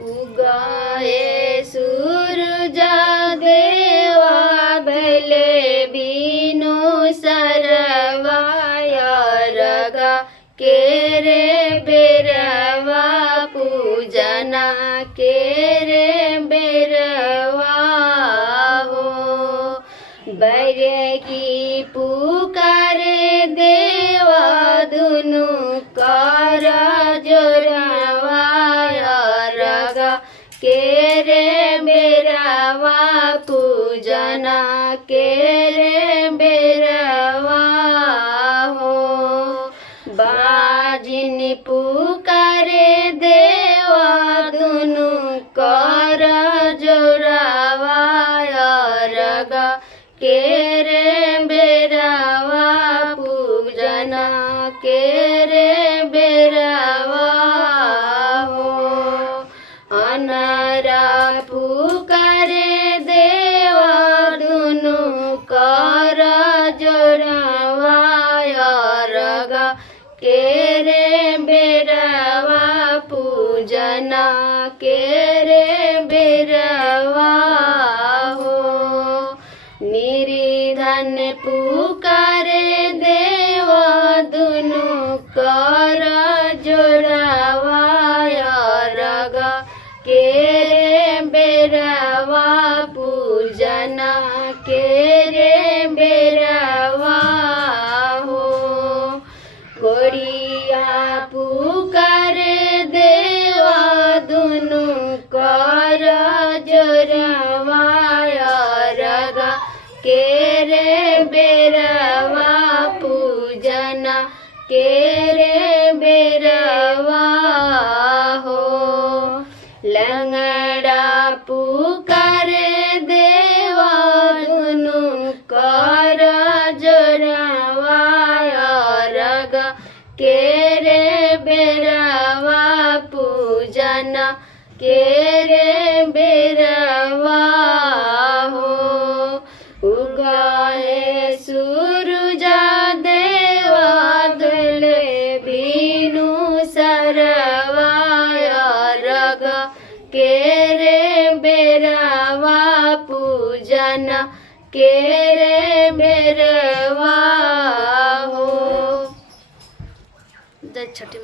उगाए सूरज देवा भले बीनु सरवाया रगा के रे बेरवा पूजना के रे बेरवा हो बरे की पुकारे देवा दुनु कारा जोरावाया रगा के रे बेरवा पूजना के रे बेरवा हो बाजिन पुकारे देवा दुनु कारा जोरावाया रगा के रे बेरवा पूजना के रे बेरवा हो अनारा पुकारे देवा दुनु कारा जोरावाया रगा के रे बेरवा पूजना के रे बेरवा हो निरिधन पुकारे देवा दुनु कारा जोरावाया रगा के रे बेरवा पूजना के रे बेरवा हो कोड़िया पुकारे देवा दुनु कारा जोरावाया रगा के रे बेरवा पूजना के रे बेरवा हो लंगड़ा पुकारे देवा दुनु कारा जोरावाया रगा के रे बेरवा पूजना के रे बेरवा हो उगाए सूरज देवा धले बीनु सरवाया रगा के रे बेरवा पूजना के रे बेरवा हो। जय छठी।